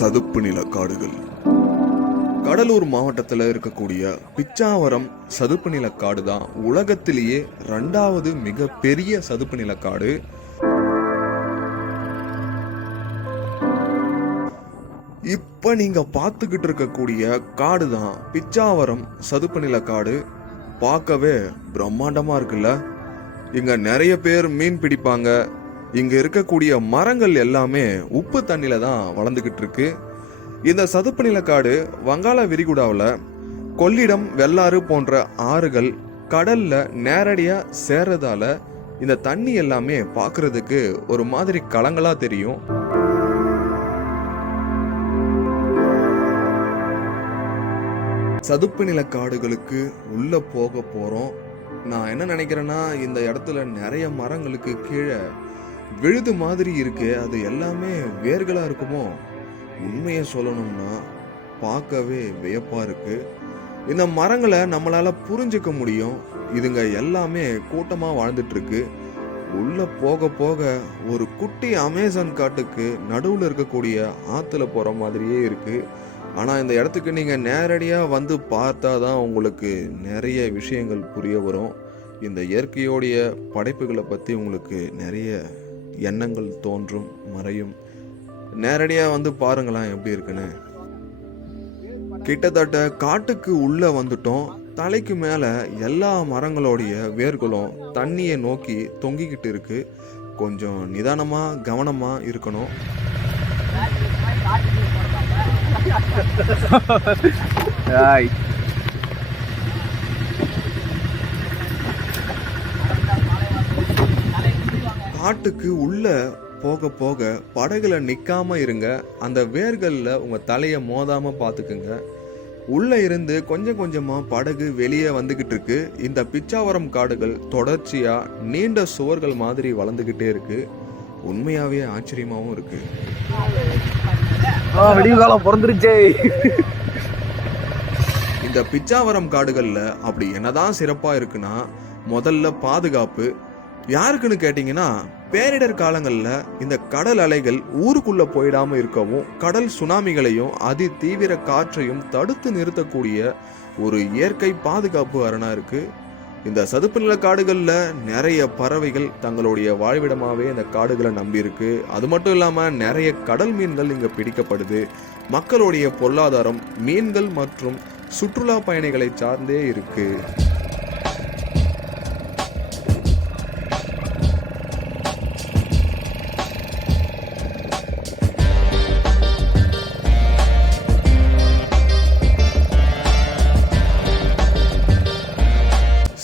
சதுப்பு நில காடுகள். கடலூர் மாவட்டத்தில் இருக்கக்கூடிய பிச்சாவரம் சதுப்பு நில காடு தான் உலகத்திலேயே 2வது மிக பெரிய சதுப்பு நில காடு. இப்ப நீங்க பார்த்துக்கிட்டு இருக்கக்கூடிய காடு தான் பிச்சாவரம் சதுப்பு நில காடு. பார்க்கவே பிரம்மாண்டமா இருக்குல்ல. இங்க நிறைய பேர் மீன் பிடிப்பாங்க. இங்க இருக்கக்கூடிய மரங்கள் எல்லாமே உப்பு தண்ணியில தான் வளர்ந்துகிட்டு இருக்கு. இந்த சதுப்பு நிலக்காடு வங்காள விரிகுடாவில் கொள்ளிடம், வெள்ளாறு போன்ற ஆறுகள் கடல்ல நேரடியா சேர்றதால இந்த தண்ணி எல்லாமே பார்க்கிறதுக்கு ஒரு மாதிரி கலங்களா தெரியும். சதுப்பு நில காடுகளுக்கு உள்ள போக போறோம். நான் என்ன நினைக்கிறேன்னா, இந்த இடத்துல நிறைய மரங்களுக்கு கீழே விழுது மாதிரி இருக்கு. அது எல்லாமே வேர்களா இருக்குமோ? உண்மையை சொல்லணும்னா பார்க்கவே வியப்பா இருக்கு. இந்த மரங்களை நம்மளால புரிஞ்சுக்க முடியும். இதுங்க எல்லாமே கூட்டமா வாழ்ந்துட்டு இருக்கு. உள்ள போக போக ஒரு குட்டி அமேசான் காட்டுக்கு நடுவுல இருக்கக்கூடிய ஆத்துல போற மாதிரியே இருக்கு. ஆனா இந்த இடத்துக்கு நீங்க நேரடியா வந்து பார்த்தாதான் உங்களுக்கு நிறைய விஷயங்கள் புரிய வரும். இந்த இயற்கையோடைய படைப்புகளை பத்தி உங்களுக்கு நிறைய எண்ணங்கள் தோன்றும், மறையும். நேரடியா வந்து பாருங்களேன் எப்படி இருக்குன்னு. கிட்டத்தட்ட காட்டுக்கு உள்ள வந்துட்டோம். தலைக்கு மேல எல்லா மரங்களோடைய வேர்களும் தண்ணியை நோக்கி தொங்கிக்கிட்டு இருக்கு. கொஞ்சம் நிதானமா கவனமா இருக்கணும். காட்டுக்கு உள்ள போக போக படகுல நிக்காம இருங்க. அந்த வேர்கள்ல உங்க தலைய மோதாம பாத்துக்குங்க. உள்ள இருந்து கொஞ்சம் கொஞ்சமா படகு வெளியே வந்துகிட்டு இருக்கு. இந்த பிச்சாவரம் காடுகள் தொடர்ச்சியா நீண்ட சுவர்கள் மாதிரி வளர்ந்துகிட்டே இருக்கு. உண்மையாவே ஆச்சரியமாவும் இருக்கு. விடிவுகாலம் பிறந்துருச்சே. இந்த பிச்சாவரம் காடுகள்ல அப்படி என்னதான் சிறப்பா இருக்குன்னா, முதல்ல பாதுகாப்பு. யாருக்குன்னு கேட்டீங்கன்னா, பேரிடர் காலங்கள்ல இந்த கடல் அலைகள் ஊருக்குள்ள போயிடாம இருக்கவும், கடல் சுனாமிகளையும் அதி தீவிர காற்றையும் தடுத்து நிறுத்தக்கூடிய ஒரு இயற்கை பாதுகாப்பு அரணா இருக்கு. இந்த சதுப்பு நில காடுகள்ல நிறைய பறவைகள் தங்களுடைய வாழ்விடமாவே இந்த காடுகளை நம்பி இருக்கு. அது மட்டும் இல்லாம நிறைய கடல் மீன்கள் இங்க பிடிக்கப்படுது. மக்களுடைய பொருளாதாரம் மீன்கள் மற்றும் சுற்றுலா பயணிகளை சார்ந்தே இருக்கு.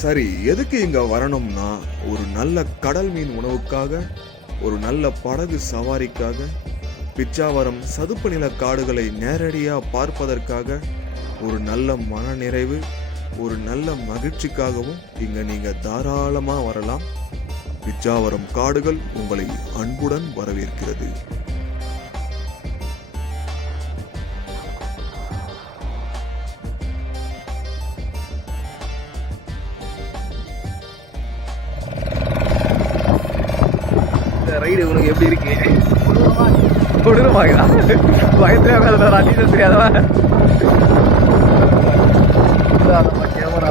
சரி, எதுக்கு இங்க வரணும்னா, ஒரு நல்ல கடல் மீன் உணவுக்காக, ஒரு நல்ல படகு சவாரிக்காக, பிச்சாவரம் சதுப்பு நில காடுகளை நேரடியா பார்ப்பதற்காக, ஒரு நல்ல மன நிறைவு, ஒரு நல்ல மகிழ்ச்சிக்காகவும் இங்க நீங்க தாராளமா வரலாம். பிச்சாவரம் காடுகள் உங்களை அன்புடன் வரவேற்கிறது. ரைடு உனக்கு எப்படி இருக்கு? கொடூரமாகுதா? பயத்துல தெரியாதவன் கேமரா